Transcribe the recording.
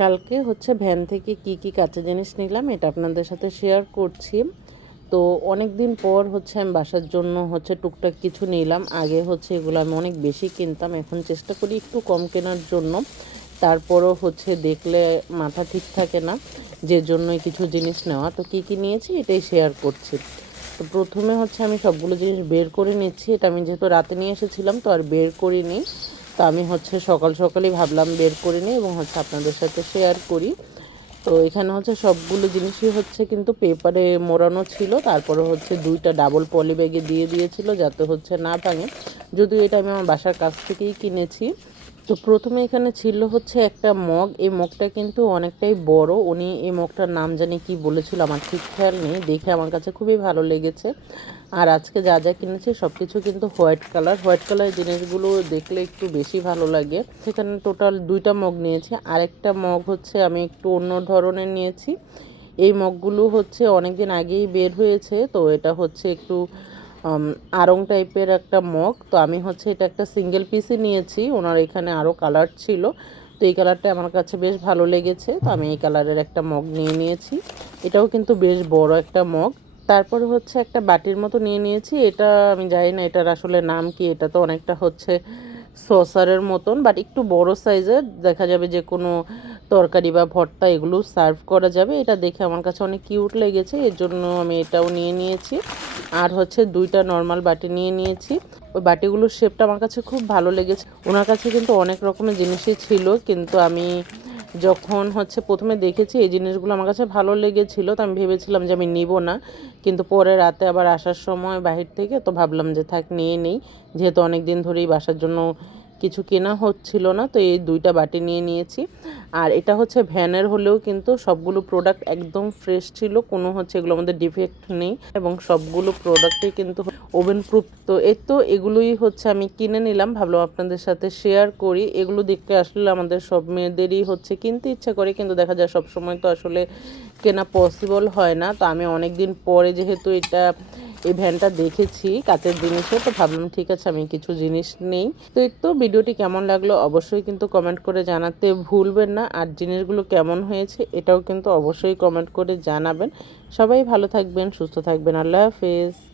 কালকে হচ্ছে ভ্যান থেকে কি কাঁচা জিনিস নিলাম এটা আপনাদের সাথে শেয়ার করছি। তো অনেক দিন পর হচ্ছে আমি বাসার জন্য হচ্ছে টুকটাক কিছু নিলাম। আগে হচ্ছে এগুলো আমি অনেক বেশি কিনতাম, এখন চেষ্টা করি একটু কম কেনার জন্য। তারপরও হচ্ছে দেখলে মাথা ঠিক থাকে না, যে জন্যই কিছু জিনিস নেওয়া। তো কি নিয়েছি এটাই শেয়ার করছি। তো প্রথমে হচ্ছে আমি সবগুলো জিনিস বের করে নিচ্ছি। এটা আমি যেহেতু রাতে নিয়ে এসেছিলাম তো আর বের করিনি। তো আমি হচ্ছে সকালই ভাবলাম বের করে নিই এবং হচ্ছে আপনাদের সাথে শেয়ার করি। তো এখানে হচ্ছে সবগুলো জিনিসই হচ্ছে কিন্তু পেপারে মোড়ানো ছিল। তারপরে হচ্ছে 2টা ডাবল পলি ব্যাগে দিয়ে দিয়েছিল যাতে হচ্ছে না ভাঙে। যদিও এটা আমি আমার বাসার কাছ থেকেই কিনেছি। তো প্রথমে এখানে ছিল হচ্ছে একটা মগ। এই মগটা কিন্তু অনেকটাই বড়। উনি এই মগটার নাম জানি কি বলেছিল, আমার ঠিক খেয়াল নেই। দেখে আমার কাছে খুবই ভালো লেগেছে। আর আজকে যা কিনেছি সব কিছু কিন্তু হোয়াইট কালারের জিনিসগুলো দেখলে একটু বেশি ভালো লাগে। সেখানে টোটাল 2টা মগ নিয়েছি। আরেকটা মগ হচ্ছে আমি একটু অন্য ধরনের নিয়েছি। এই মগগুলো হচ্ছে অনেক দিন আগেই বের হয়েছে। তো এটা হচ্ছে একটু আড়ং টাইপের একটা মগ। তো আমি হচ্ছে এটা একটা সিঙ্গেল পিসই নিয়েছি, ওনার এখানে আরও কালার ছিল। তো এই কালারটা আমার কাছে বেশ ভালো লেগেছে, তো আমি এই কালারের একটা মগ নিয়েছি। এটাও কিন্তু বেশ বড় একটা মগ। তারপরে হচ্ছে একটা বাটির মতো নিয়েছি। এটা আমি জানি না এটার আসলে নাম কি। এটা তো অনেকটা হচ্ছে সসারের মতন, বাট একটু বড় সাইজের। দেখা যাবে যে কোনো তরকারি বা ভর্তা এগুলো সার্ভ করা যাবে। এটা দেখে আমার কাছে অনেক কিউট লেগেছে, এর জন্য আমি এটাও নিয়েছি। আর হচ্ছে 2টা নর্মাল বাটি নিয়েছি। ওই বাটিগুলোর শেপটা আমার কাছে খুব ভালো লেগেছে। ওনার কাছে কিন্তু অনেক রকমের জিনিসই ছিল, কিন্তু আমি যখন হচ্ছে প্রথমে দেখেছি এই জিনিসগুলো আমার কাছে ভালো লেগেছিল, তো আমি ভেবেছিলাম যে আমি নিব না। কিন্তু পরে রাতে আবার আসার সময় বাহির থেকে তো ভাবলাম যে থাক নিয়ে নেই, যেহেতু অনেক দিন ধরেই বাসার জন্য কিছু কেনা হচ্ছিল না। তো এই 2টা বাটি নিয়েছি। আর এটা হচ্ছে ভ্যানের হলেও কিন্তু সবগুলো প্রোডাক্ট একদম ফ্রেশ ছিল, কোনো হচ্ছে এগুলোর মধ্যে ডিফেক্ট নেই এবং সবগুলো প্রোডাক্টই কিন্তু ওভেন প্রুফ। তো এগুলোই হচ্ছে আমি কিনে নিলাম, ভাবলাম আপনাদের সাথে শেয়ার করি। এগুলো দেখতে আসলে আমাদের সব মেয়েদেরই হচ্ছে কিনতে ইচ্ছা করে, কিন্তু দেখা যায় সব সময় তো আসলে কেনা পসিবল হয় না। তো আমি অনেক দিন পরে যেহেতু এই ভ্যানটা দেখেছি কাচের জিনিসে, তো ভাবলাম ঠিক আছে আমি কিছু জিনিস নেই। তো ভিডিওটি কেমন লাগলো অবশ্যই কিন্তু কমেন্ট করে জানাতে ভুলবেন না। আর জিনিসগুলো কেমন হয়েছে এটাও কিন্তু অবশ্যই কমেন্ট করে জানাবেন। সবাই ভালো থাকবেন, সুস্থ থাকবেন। আল্লাহ হাফেজ।